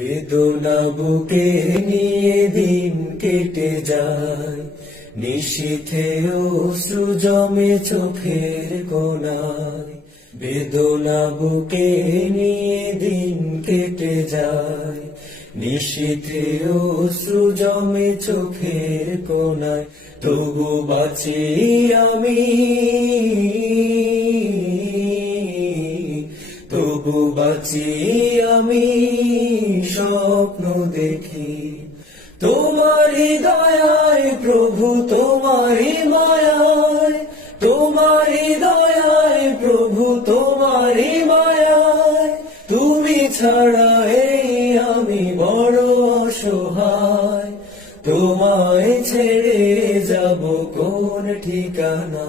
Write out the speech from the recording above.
বেদনা বুকে নিয়ে দিন কেটে যায়, নিশীথে অশ্রু জমে চোখের কোণায়। বেদনা বুকে নিয়ে দিন কেটে যায়, নিশীথে অশ্রু জমে চোখের কোণায়। তবু বাঁচি আমি, তবু বাঁচি আমি, স্বপ্ন দেখি তোমারি দয়ায় প্রভু, তোমারি মায়ায়, তোমারি দয়ায় প্রভু, তোমারি মায়ায়। তুমি ছাড়া এই আমি বড় অসহায়, তোমায় ছেড়ে যাব কোন ঠিকানা।